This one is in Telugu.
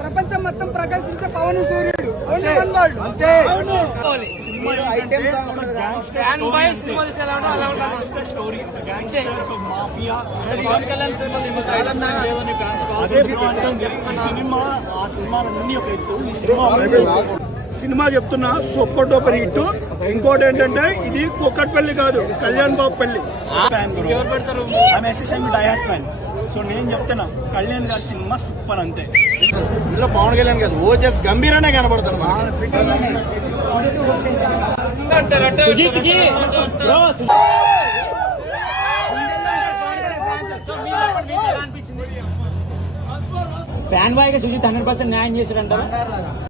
ప్రపంచం మొత్తం ప్రకాశించే పవన్ సూర్యుడు సినిమా చెప్తున్నా సూపర్ డూపర్ హిట్. ఇంకోటి ఏంటంటే ఇది కుక్కట్పల్లి కాదు, కళ్యాణ్ బాబు పల్లి ఫ్యాన్. సో నేను చెప్తున్నా కళ్యాణ్ గారి సినిమా సూపర్ అంతే. ఇందులో పవన్ కళ్యాణ్ కాదు, ఓజస్ గంభీరనే కనబడతాను. ఫ్యాన్ బాయ్ గా సుజిత్ 100% న్యాయం చేశాడంటారా?